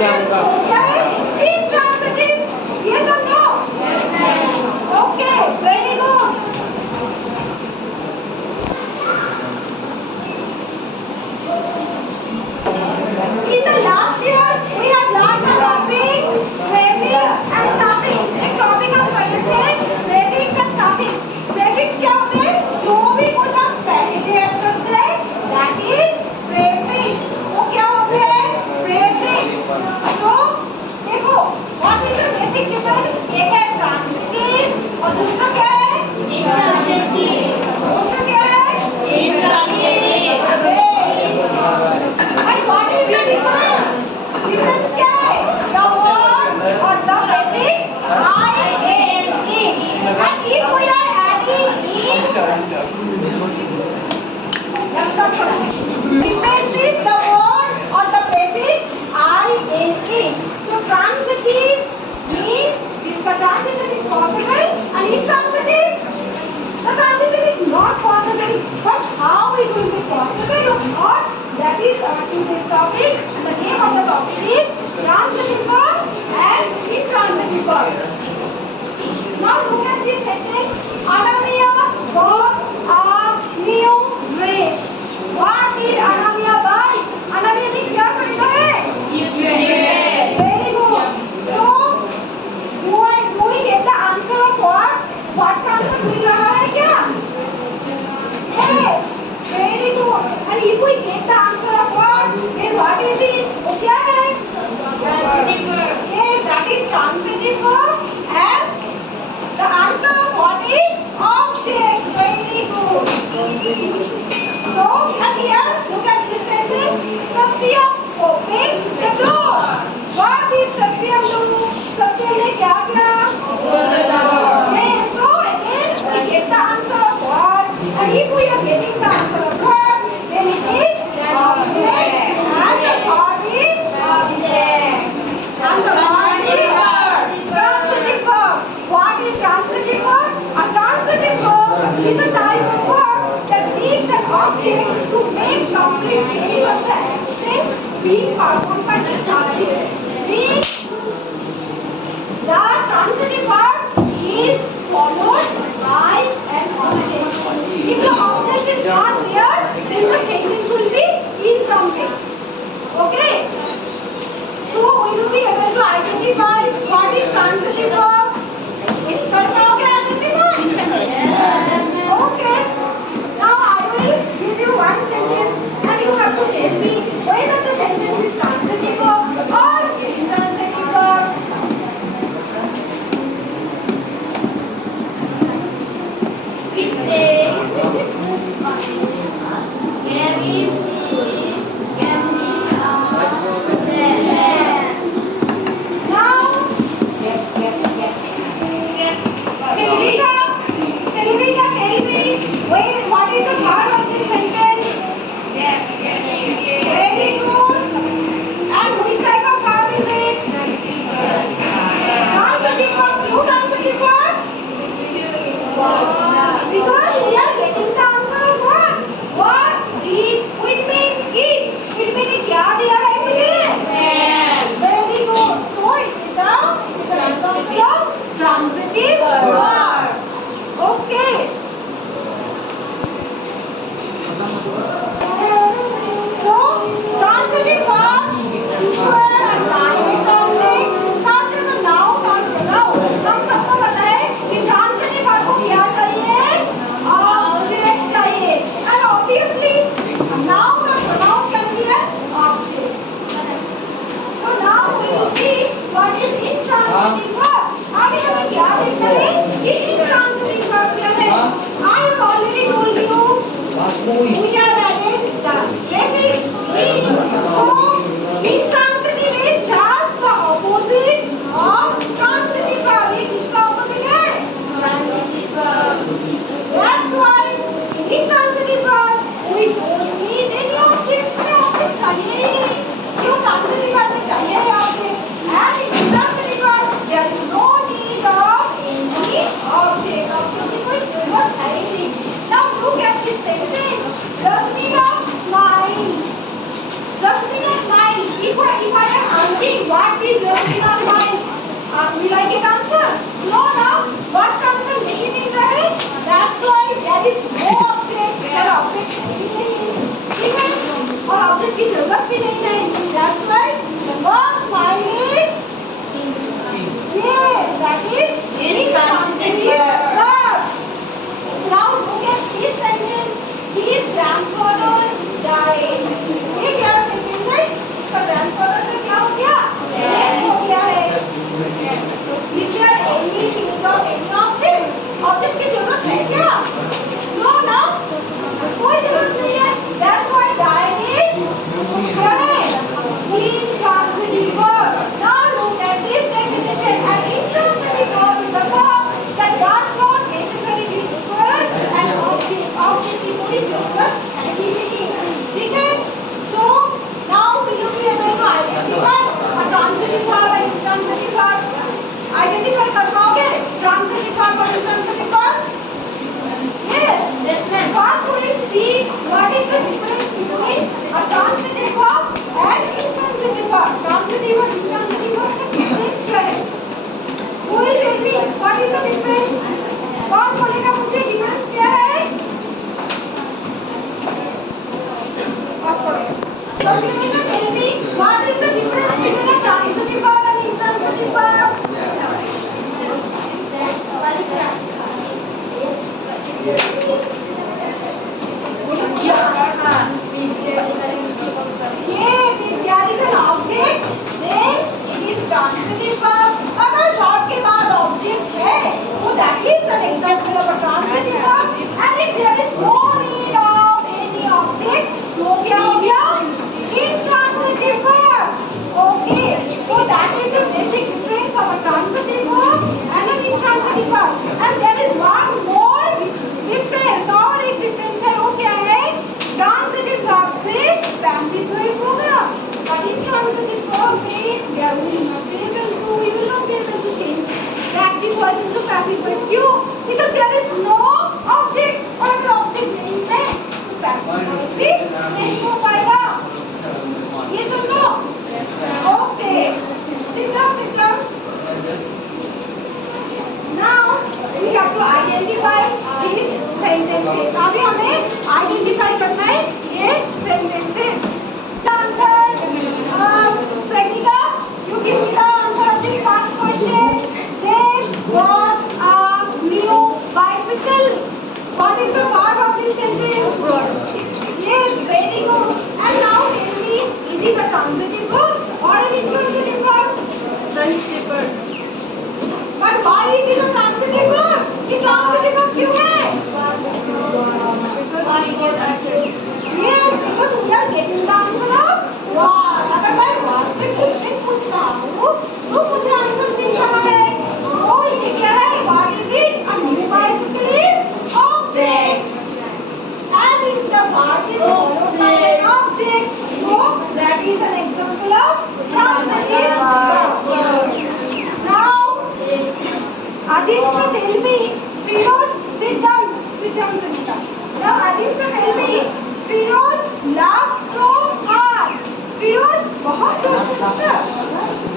जाऊंगा। क्या है? Intransitive. Yes or no? Okay, very good. In the last year, we have learned the topic prefix and suffix. एक topic हम पढ़े थे prefix and suffix. Prefix क्या होते हैं? जो भी कुछ हम पहले ऐड करते हैं, that is prefix. वो क्या होते हैं? Prefix. तो देखो, what is the basic difference? एक है transitive और दूसरा क्या है? Intransitive. दूसरा क्या है? Intransitive. And what is the difference? Difference क्या है? The word or the prefix I-N-E. And if we are adding in, difference is the word or the prefix I-N-E. So transitive means इसका transition is possible and intransitive, the transition is not possible. But how it will be possible or not? That is in this topic. The name of the topic is transitive verb and intransitive verb. Now look at this sentence. Anamia bought a new dress. What did Anamia buy? Anamia ने क्या खरीदा है? Very good. So do we get the answer of what? What का answer मिल रहा है क्या? Yes. Very good. And if we get the answer of what, then what is it? वो क्या है? Transitive verb. Yes, that is transitive verb. And the answer of what is? Object. Very good. So, and here, look at this sentence. Satyam opened the door. What did Satyam do? Satyam ने क्या किया? Open the door. Yes. So again, we get the answer of what? And if we are getting the answer of what, then it is object. And the thought is object. And the word is transitive verb. What is transitive verb? A transitive verb is a type of verb that needs an object to make complete sense of the action being performed by the subject. Means the transitive verb is followed by an object. If the object is not there, then the sentence will be incomplete. Okay? So we will be able to identify what is transitive verb. कर पाओगे identify? Okay. Now I will give you one sentence and you have to tell me whether the sentence is transitive verb or intransitive verb. Selvika, tell me, what is the part of this sentence? Very good. And which type of verb is it? Transitive verb. Who transitive verb? Because we are getting the answer of what? What? It means it. It means क्या दिया है मुझे? Very good. So it is the transitive verb. Okay. So transitive verb singular and direct object such as a noun or pronoun. हम सबको पता है कि transitive verb को क्या चाहिए? Object चाहिए. And obviously noun or pronoun can be an object. So now we will see what is intransitive verb. आगे हमें क्या देखना है कि intransitive verb क्या है? I have already told you we have added the prefix in. So intransitive is just the opposite of transitive verb. ये किसका opposite है? Transitive verb. That's why in intransitive verb we don't need any object. हमें object चाहिए ही नहीं. क्यों transitive verb में चाहिए है object? And in intransitive verb there is no need of any object. Object की कोई जरूरत है ही नहीं. Now look at this sentence. Rasmika smile. Rasmika smile. If if I am asking what is left in our mind, will I get answer? No, no. What answer नहीं मिल रहा है? That's why there is no object. और object नहीं है, ठीक है? और object की जरूरत भी नहीं है. That's why the word smile is yes, that is intransitive verb. Now look at this sentence. His grandfather died. ये क्या sentence है? इसका grandfather का क्या हो गया? Death हो गया है. Is there any thing of any object? Object की जरूरत है क्या? No, no. कोई जरूरत नहीं है. That's why died is क्या है? Intransitive verb. Now look at this definition. An intransitive verb is a verb that does not necessarily refer an object. Object की कोई जरूरत नहीं. ठीक है? So now we will be able to identify a transitive verb and intransitive verb. Identify कर पाओगे? Transitive verb और intransitive verb? Yes. Yes, ma'am. First we will see what is the difference between a transitive verb and intransitive verb. Transitive और intransitive verb का difference क्या है? Who will tell me what is the difference? कौन बोलेगा मुझे difference क्या है? So please tell me what is the difference between a transitive verb and intransitive verb? Yes, if there is an object, then it is transitive verb. अगर short के बाद object है, तो that is an example of a transitive verb. And if there is no need of any object, तो क्या हो गया? Intransitive verb. Okay, so that is the basic difference of a transitive verb and an intransitive verb. And there is one more difference. और एक difference है, वो क्या है? Transitive verb से passive voice हो गया. But intransitive verb में we will not be able to change the active voice into passive voice. क्यों? Because there is no object. और अगर object नहीं है, तो passive voice भी नहीं हो पाएगा. Yes or no? Okay. Sit down. Now we have to identify these sentences. अभी हमें identify करना है ये sentences. Answer. Sanika, you give me the answer of this first question. They got a new bicycle. What is the verb of this sentence? Yes, very good. And now tell me, is it a transitive verb or an intransitive verb? Transitive verb. But why it is a transitive verb? ये transitive verb क्यों है? Yes, because we are getting the answer of what. अगर मैं what से question पूछ रहा हूँ, तो मुझे answer मिल रहा है. तो ये क्या है? What is it? A new bicycle is object. And if the verb is followed by an object, so that is an example of transitive verb. Now, Aditya, tell me, Firoz, sit down, Sanita. Now, Aditya, tell me, Firoz laughed so hard. Firoz, बहुत जोर से हंसा.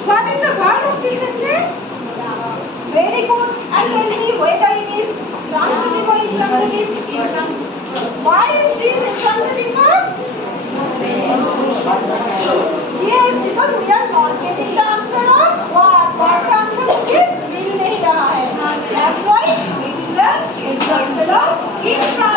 What is the verb of this sentence? Very good. And tell me whether it is transitive or intransitive. Why is this intransitive verb? Yes, because we are not getting the answer of what. What का answer मुझे मिल नहीं रहा है. That's why it is the example of intransitive.